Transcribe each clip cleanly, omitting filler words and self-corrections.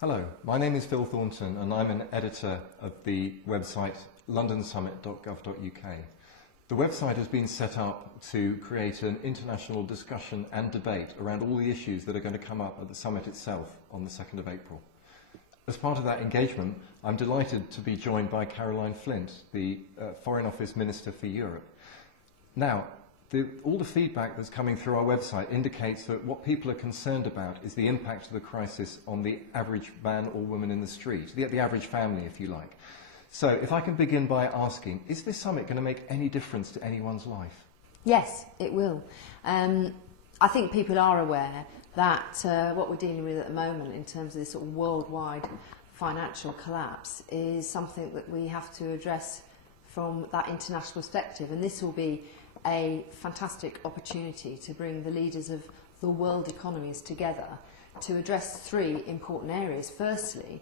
Hello, my name is Phil Thornton and I'm an editor of the website londonsummit.gov.uk. The website has been set up to create an international discussion and debate around all the issues that are going to come up at the summit itself on the 2nd of April. As part of that engagement, I'm delighted to be joined by Caroline Flint, the Foreign Office Minister for Europe. Now, all the feedback that's coming through our website indicates that what people are concerned about is the impact of the crisis on the average man or woman in the street, the average family, if you like. So if I can begin by asking, is this summit going to make any difference to anyone's life? Yes, it will. I think people are aware that what we're dealing with at the moment in terms of this sort of worldwide financial collapse is something that we have to address from that international perspective, and this will be a fantastic opportunity to bring the leaders of the world economies together to address three important areas. Firstly,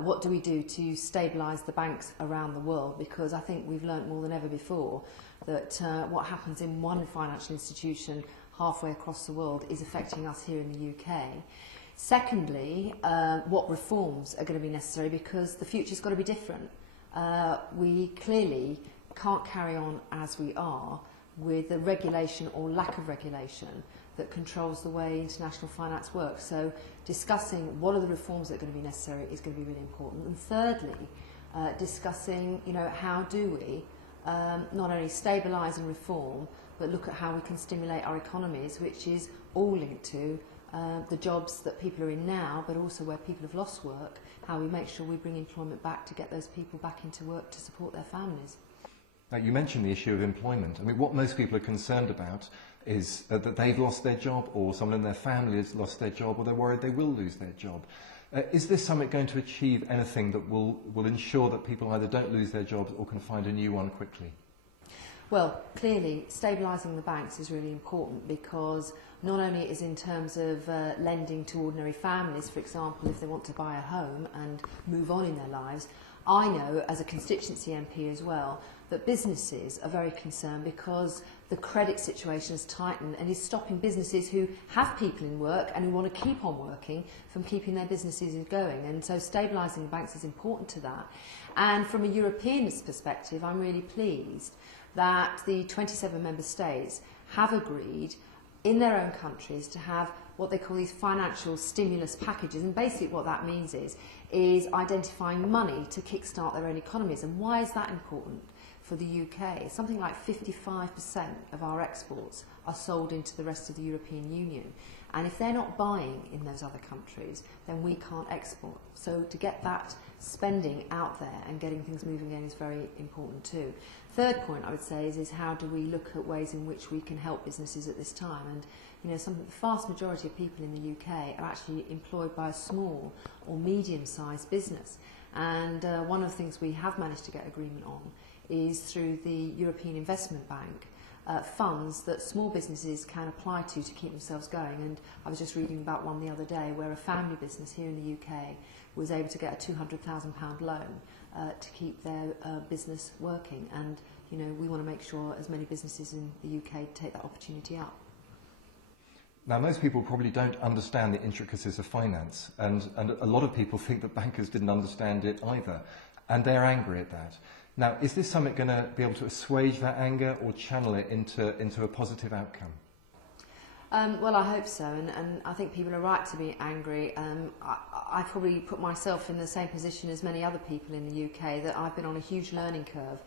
what do we do to stabilise the banks around the world? Because I think we've learnt more than ever before that what happens in one financial institution halfway across the world is affecting us here in the UK. Secondly, what reforms are going to be necessary, because the future's got to be different. We clearly can't carry on as we are with the regulation or lack of regulation that controls the way international finance works. So discussing what are the reforms that are going to be necessary is going to be really important. And thirdly, discussing, how do we not only stabilise and reform, but look at how we can stimulate our economies, which is all linked to the jobs that people are in now, but also where people have lost work, how we make sure we bring employment back to get those people back into work to support their families. Now, you mentioned the issue of employment. I mean, what most people are concerned about is that they've lost their job, or someone in their family has lost their job, or they're worried they will lose their job. Is this summit going to achieve anything that will ensure that people either don't lose their jobs or can find a new one quickly? Well, clearly, stabilising the banks is really important, because not only is in terms of lending to ordinary families, for example, if they want to buy a home and move on in their lives. I know, as a constituency MP as well, that businesses are very concerned because the credit situation has tightened and is stopping businesses who have people in work and who want to keep on working from keeping their businesses going. And so stabilising the banks is important to that. And from a European perspective, I'm really pleased that the 27 member states have agreed in their own countries to have what they call these financial stimulus packages. And basically what that means is identifying money to kickstart their own economies. And why is that important for the UK? Something like 55% of our exports are sold into the rest of the European Union. And if they're not buying in those other countries, then we can't export. So to get that spending out there and getting things moving again is very important too. Third point I would say is how do we look at ways in which we can help businesses at this time? And the vast majority of people in the UK are actually employed by a small or medium-sized business. And one of the things we have managed to get agreement on is through the European Investment Bank, funds that small businesses can apply to keep themselves going. And I was just reading about one the other day where a family business here in the UK was able to get a £200,000 loan to keep their business working. And we want to make sure as many businesses in the UK take that opportunity up. Now, most people probably don't understand the intricacies of finance, and a lot of people think that bankers didn't understand it either, and they're angry at that. Now, is this summit going to be able to assuage that anger or channel it into a positive outcome? Well, I hope so, and I think people are right to be angry. I probably put myself in the same position as many other people in the UK, that I've been on a huge learning curve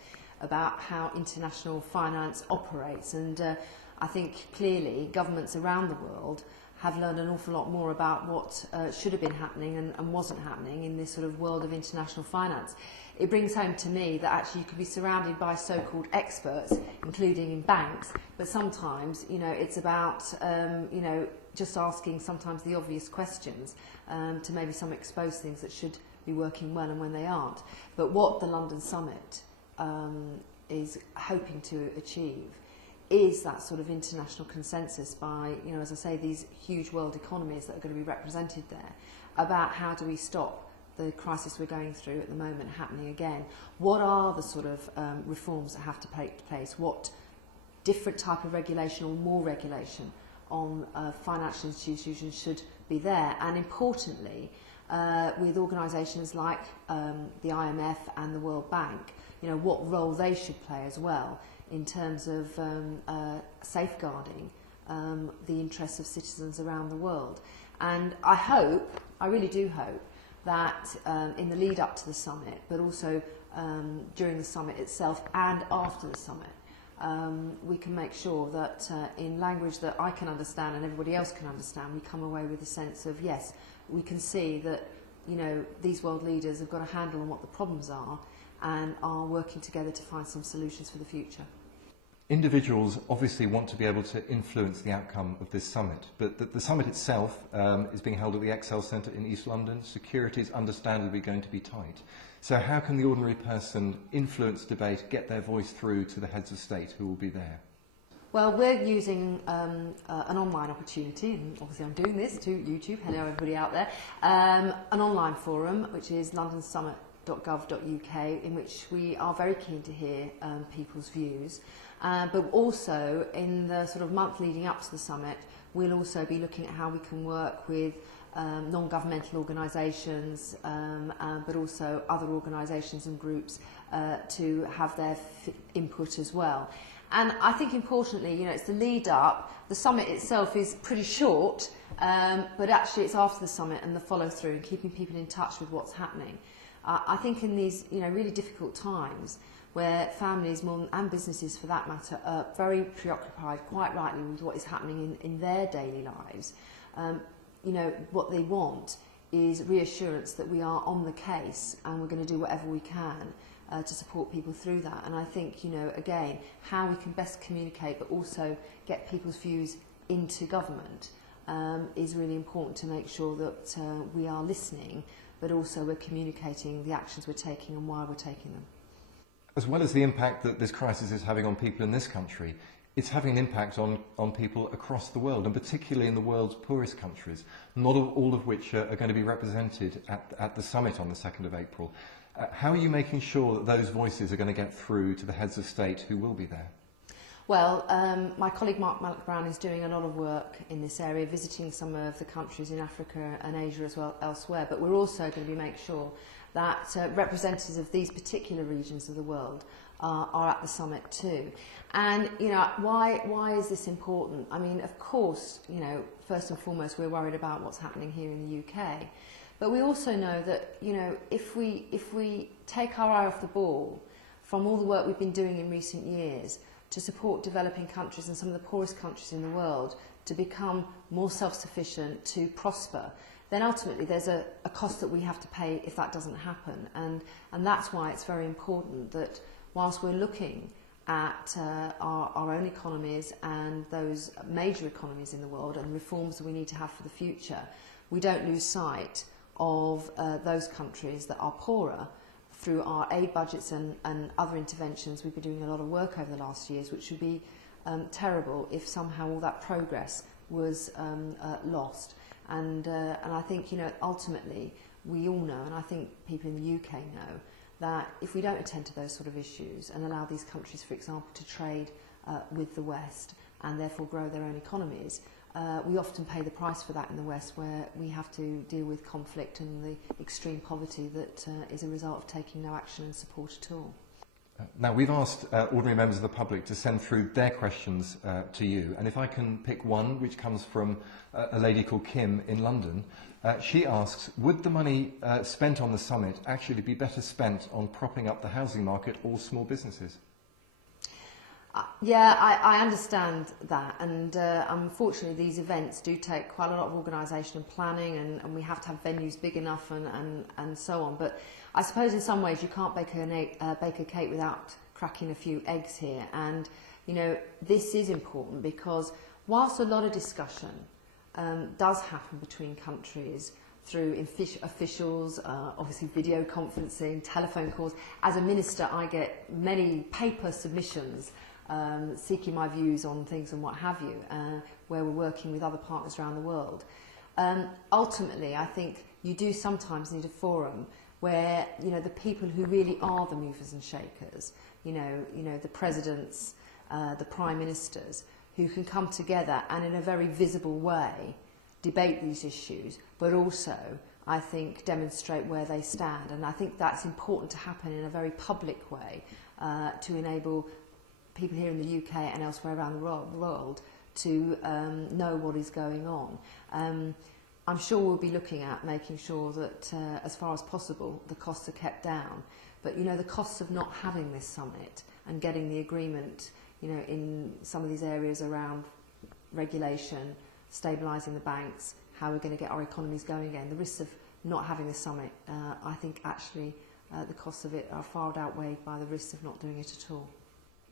about how international finance operates, and I think clearly governments around the world have learned an awful lot more about what should have been happening and wasn't happening in this sort of world of international finance. It brings home to me that actually you could be surrounded by so-called experts, including in banks, but sometimes, it's about, just asking sometimes the obvious questions to maybe some expose things that should be working well and when they aren't. But what the London Summit is hoping to achieve is that sort of international consensus by, as I say, these huge world economies that are going to be represented there, about how do we stop the crisis we're going through at the moment happening again. What are the sort of reforms that have to take place? What different type of regulation or more regulation on financial institutions should be there? And importantly, with organisations like the IMF and the World Bank, you know, what role they should play as well in terms of safeguarding the interests of citizens around the world. And I hope, I really do hope, that in the lead up to the summit, but also during the summit itself and after the summit, we can make sure that in language that I can understand and everybody else can understand, we come away with a sense of, yes, we can see that, you know, these world leaders have got a handle on what the problems are and are working together to find some solutions for the future. Individuals obviously want to be able to influence the outcome of this summit, but the summit itself is being held at the Excel Centre in East London. Security is understandably going to be tight. So how can the ordinary person influence debate, get their voice through to the heads of state who will be there? Well, we're using an online opportunity, and obviously I'm doing this to YouTube, hello everybody out there, an online forum which is londonsummit.gov.uk, in which we are very keen to hear people's views. But also in the sort of month leading up to the summit, we'll also be looking at how we can work with non-governmental organisations, but also other organisations and groups to have their input as well. And I think importantly, you know, it's the lead up. The summit itself is pretty short, but actually it's after the summit and the follow through and keeping people in touch with what's happening. I think in these, you know, really difficult times, where families and businesses for that matter are very preoccupied, quite rightly, with what is happening in their daily lives. You know, what they want is reassurance that we are on the case and we're going to do whatever we can to support people through that. And I think, you know, again, how we can best communicate but also get people's views into government is really important to make sure that we are listening, but also we're communicating the actions we're taking and why we're taking them. As well as the impact that this crisis is having on people in this country, it's having an impact on people across the world, and particularly in the world's poorest countries, not all of which are going to be represented at the summit on the 2nd of April. How are you making sure that those voices are going to get through to the heads of state who will be there? Well, my colleague Mark Malloch-Brown is doing a lot of work in this area, visiting some of the countries in Africa and Asia as well elsewhere, but we're also going to make sure that representatives of these particular regions of the world are at the summit too. And, you know, why is this important? I mean, of course, you know, first and foremost, we're worried about what's happening here in the UK. But we also know that, you know, if we take our eye off the ball from all the work we've been doing in recent years to support developing countries and some of the poorest countries in the world to become more self-sufficient, to prosper, then ultimately there's a cost that we have to pay if that doesn't happen. And that's why it's very important that whilst we're looking at our own economies and those major economies in the world and the reforms that we need to have for the future, we don't lose sight of those countries that are poorer through our aid budgets and other interventions. We've been doing a lot of work over the last years, which would be terrible if somehow all that progress was lost. And I think, you know, ultimately we all know, and I think people in the UK know, that if we don't attend to those sort of issues and allow these countries, for example, to trade with the West and therefore grow their own economies, we often pay the price for that in the West, where we have to deal with conflict and the extreme poverty that is a result of taking no action and support at all. Now, we've asked ordinary members of the public to send through their questions to you, and if I can pick one, which comes from a lady called Kim in London, she asks, would the money spent on the summit actually be better spent on propping up the housing market or small businesses? Yeah, I understand that, and unfortunately these events do take quite a lot of organisation and planning, and we have to have venues big enough and so on. But I suppose in some ways you can't bake a cake without cracking a few eggs here. And, you know, this is important because whilst a lot of discussion does happen between countries through officials, obviously video conferencing, telephone calls, as a minister I get many paper submissions seeking my views on things and what have you, where we're working with other partners around the world. Ultimately, I think you do sometimes need a forum where, you know, the people who really are the movers and shakers, you know, the presidents, the prime ministers, who can come together and in a very visible way debate these issues, but also I think, demonstrate where they stand. And I think that's important to happen in a very public way to enable people here in the UK and elsewhere around the world to know what is going on. I'm sure we'll be looking at making sure that, as far as possible, the costs are kept down. But, you know, the costs of not having this summit and getting the agreement, you know, in some of these areas around regulation, stabilising the banks, how we're going to get our economies going again, the risks of not having this summit, I think actually the costs of it are far outweighed by the risks of not doing it at all.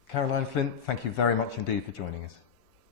Caroline Flint, thank you very much indeed for joining us.